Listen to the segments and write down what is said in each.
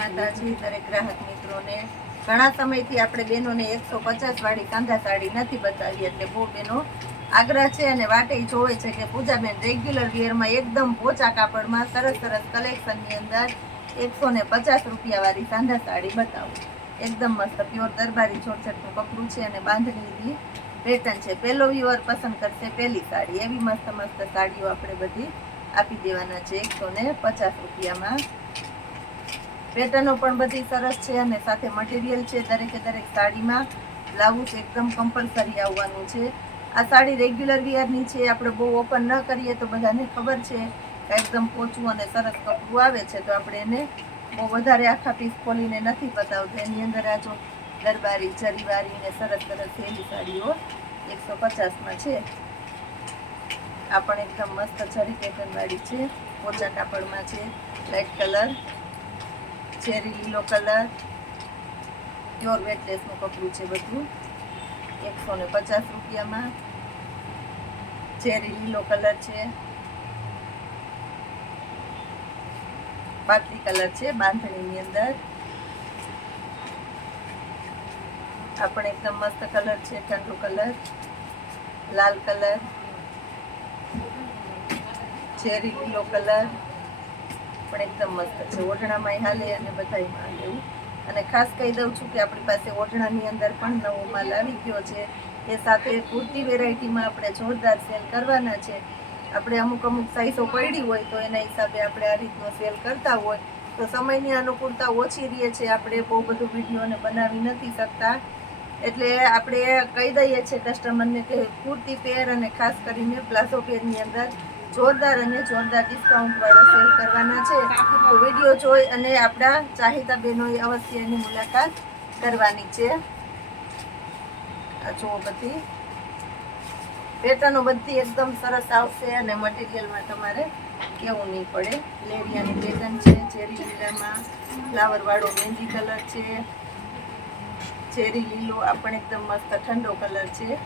માતાજી દરેક ગ્રાહક મિત્રોને ઘણા સમયથી આપણે બહેનોને 150 વાળી કાંધા સાડી નથી બતાવી, એટલે બહુ બહેનો આગ્રહ છે અને વાટે જોવે છે કે પૂજાબેન રેગ્યુલર વેરમાં એકદમ પોચા કાપડમાં સરસ સરસ કલેક્શનની અંદર 150 રૂપિયા વાળી કાંધા સાડી બતાવો. એકદમ મસ્ત પ્યોર દરબારી જોરજટનું કપડું છે અને બાંધણીની પેટર્ન છે. પહેલો વ્યુઅર પસંદ કરશે પહેલી સાડી. એવી મસ્ત મસ્ત સાડીઓ આપણે બધી આપી દેવાના છે 150 રૂપિયામાં. પેટર્નો પણ બધી સરસ છે અને સાથે મટીરિયલ છે. દરેકે દરેક સાડીમાં બ્લાઉઝ એકદમ કમ્પલસરી આવવાનું છે. આ સાડી રેગ્યુલર વિયરની છે. આપણે બહુ ઓપન ન કરીએ તો બધાને ખબર છે કે એકદમ પોચું અને સરસ કપડું આવે છે, તો આપણે એને બહુ વધારે આખા પીસ ખોલીને નથી બતાવતા. એની અંદર આ જો દરબારી જરીવારી ને સરસ સરસ એવી સાડીઓ 150માં છે. આ પણ એકદમ મસ્ત જરી પેટર્ન વાળી છે, પોચા કાપડમાં છે. લાઇટ કલર, ચેરી લીલો કલર, પ્યોર વેટલેસનું કપડું છે બધું 150 રૂપિયામાં. ચેરી લીલો કલર છે, પાટલી કલર છે બાંધણીની અંદર. આ પણ એકદમ મસ્ત કલર છે, ઠંડુ કલર, લાલ કલર, ચેરી લીલો કલર પણ એકદમ મસ્ત છે. ઓઢણામાં હાલે અને બધાયમાં હાલે એવું. અને ખાસ કહી દઉં છું કે આપણી પાસે ઓઢણાની અંદર પણ નવો માલ આવી ગયો છે. એ સાથે કુર્તી વેરાયટીમાં આપણે જોરદાર સેલ કરવાના છે. આપણે અમુક સાઈઝો પડી હોય તો એના હિસાબે આપણે આ રીતનો સેલ કરતા હોય તો સમયની અનુકૂળતા ઓછી રહે છે. આપણે બહુ બધું વિડીયોને બનાવી નથી શકતા, એટલે આપણે કહી દઈએ છીએ કસ્ટમરને કે કુર્તી પેર અને ખાસ કરીને પ્લાઝો પેરની અંદર જોરદાર અને જોરદાર ડિસ્કાઉન્ટ વાળો સેલ કરવાના છે. તો વિડીયો જોઈ અને આપણા ચાહિતા બહેનોએ અવશ્ય એની મુલાકાત કરવાની છે. આ જુઓ બધી પેટર્નો બધી એકદમ સરસ આવશે અને મટીરિયલમાં તમારે કેવું નહીં પડે. લેરિયાની પેટર્ન છે, ચેરી લીલામાં ફ્લાવર વાળો મહેંદી કલર છે, ચેરી લીલો આ પણ એકદમ મસ્ત ઠંડો કલર છે,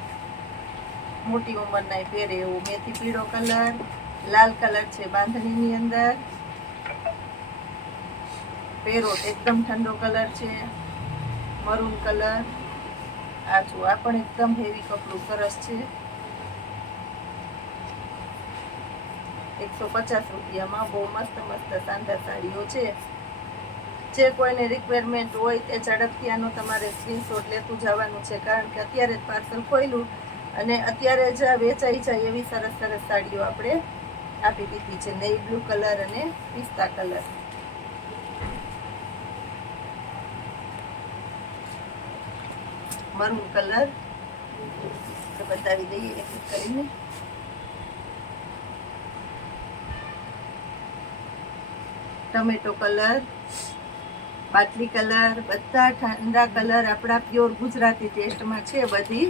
મોટી ઉંમરના પહેરે એવું. મેથી પીળો કલર, લાલ કલર છે બાંધણીની અંદર, પેરોટ એકદમ ઠંડો કલર છે, મરૂન કલર. આ જો આ પણ એકદમ હેવી કપડું સરસ છે 150 રૂપિયામાં. બહુ મસ્ત મસ્ત શાનદાર સાડીઓ છે. જે કોઈને રિક્વાયરમેન્ટ હોય તે ઝડપથી આનો તમારે સ્ક્રીનશોટ લેતું જવાનું છે, કારણ કે અત્યારે જ પાર્સલ ખોલ્યું અને અત્યારે જ વેચાઈ જાય એવી સરસ સરસ સાડીઓ આપણે આપી દીધી છે. નેવી બ્લુ કલર અને પિસ્તા કલર. મરૂન કલર બતાવી દઈએ એક એક કરીને. ટમેટો કલર, બાટલી કલર, બધા ઠંડા કલર આપણા પ્યોર ગુજરાતી ટેસ્ટમાં છે. બધી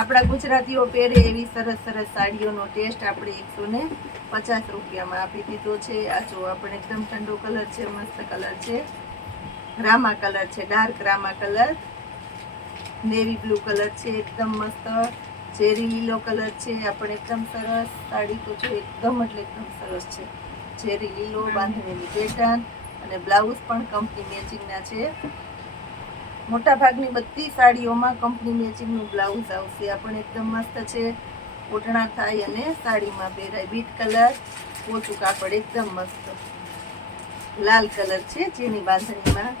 આપણા ગુજરાતીઓ પહેરે એવી સરસ સરસ સાડીઓનો ટેસ્ટ આપણે 150 રૂપિયામાં આપી દીધો છે. આ જો આપણે એકદમ ઠંડો કલર છે, મસ્ત કલર છે, રામા કલર છે, dark Rama colour, navy blue colour છે, એકદમ મસ્ત ચેરી લીલો કલર છે. આપણે એકદમ સરસ સાડી તો જો એકદમ એટલે એકદમ સરસ છે. ચેરી લીલો બાંધણીની પેટર્ન અને બ્લાઉઝ પણ કંપની મેચિંગના છે. મોટા ભાગની બધી સાડીઓમાં કંપની મેચિંગનું બ્લાઉઝ આવશે. આ પણ એકદમ મસ્ત છે, ઓઢણા થાય અને સાડીમાં પહેરાય. બીટ કલર, પોચું કાપડ એકદમ મસ્ત. લાલ કલર છે જેની બાંધણીમાં.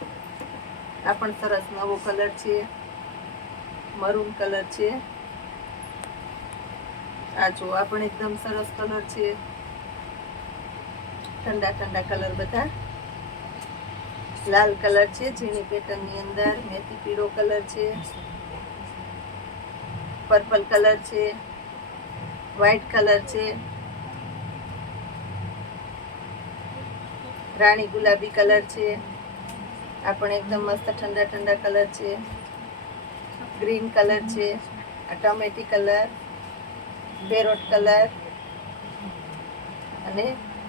આ પણ સરસ નવો કલર છે, મરૂન કલર છે. આ જો આ પણ એકદમ સરસ કલર છે, ઠંડા ઠંડા કલર બધા. લાલ કલર છે જેની પેટર્નની અંદર, મેથી પીળો કલર છે, પર્પલ કલર છે, વ્હાઈટ કલર છે, રાણી ગુલાબી કલર છે. આ પણ એકદમ મસ્ત ઠંડા ઠંડા કલર છે. ગ્રીન કલર છે, આ ટમેટી કલર, પેરોટ કલર અને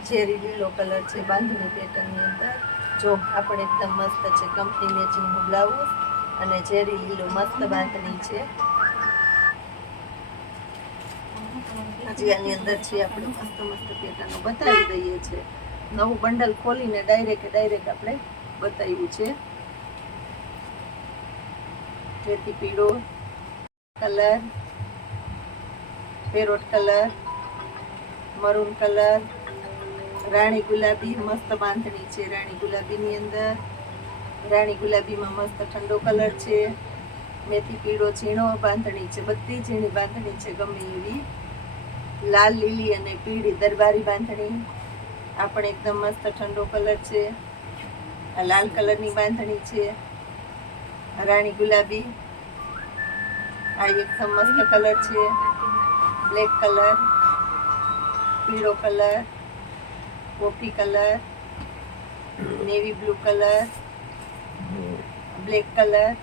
ચેરી લીલો કલર છે બાંધણી પેટર્નની અંદર. જો આ પણ એકદમ મસ્ત છે, કંપની મેચિંગનું બ્લાઉઝ અને ચેરી લીલો મસ્ત બાંધણી છે. હજી આની અંદર છે આપણે મસ્ત મસ્ત પેટર્નો બતાવી દઈએ છીએ. નવું બંડલ ખોલીને ડાયરેક્ટ આપણે બતાવ્યું છે. જેથી પીળો colour, parrot colour, maroon colour, રાણી ગુલાબી મસ્ત બાંધણી છે. રાણી ગુલાબીની અંદર રાણી ગુલાબીમાં મસ્ત ઠંડો કલર છે. મેથી પીળો ઝીણો બાંધણી છે. બધી ઝીણી બાંધણી છે ગમે એવી. લાલ, લીલી અને પીળી દરબારી બાંધણી. આ પણ એકદમ મસ્ત ઠંડો કલર છે. આ લાલ કલરની બાંધણી છે. રાણી ગુલાબી. આ એકદમ મસ્ત કલર છે. બ્લેક કલર, પીળો colour, coffee colour, navy blue colour, black colour,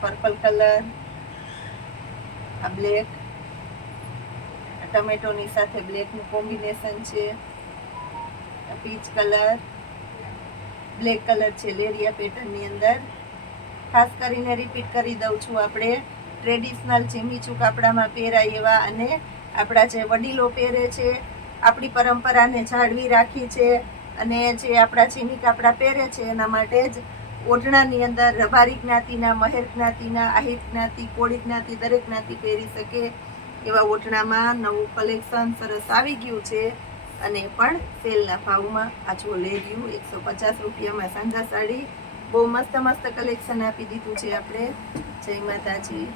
purple colour, આ બ્લેક, ટમેટોની સાથે બ્લેકનું કોમ્બિનેશન છે. પીચ કલર, બ્લેક કલર છે લેરિયા પેટર્નની અંદર. ખાસ કરીને રિપીટ કરી દઉં છું, આપણે ટ્રેડિશનલ ચીમીચું કાપડામાં પહેરાય એવા અને આપણા જે વડીલો પહેરે છે, આપણી પરંપરાને જાળવી રાખી છે અને જે આપણા ચીની કાપડા પહેરે છે એના માટે જ ઓઢણાની અંદર રબારી જ્ઞાતિના, મહેર જ્ઞાતિના, આહિર જ્ઞાતિ, કોળી જ્ઞાતિ દરેક જ્ઞાતિ પહેરી શકે એવા ઓઢણામાં નવું કલેક્શન સરસ આવી ગયું છે અને પણ સેલના ભાવમાં. આ જો લેરિયું 150 રૂપિયામાં સાંધા સાડી. બહુ મસ્ત મસ્ત કલેક્શન આપી દીધું છે આપણે. જય માતાજી.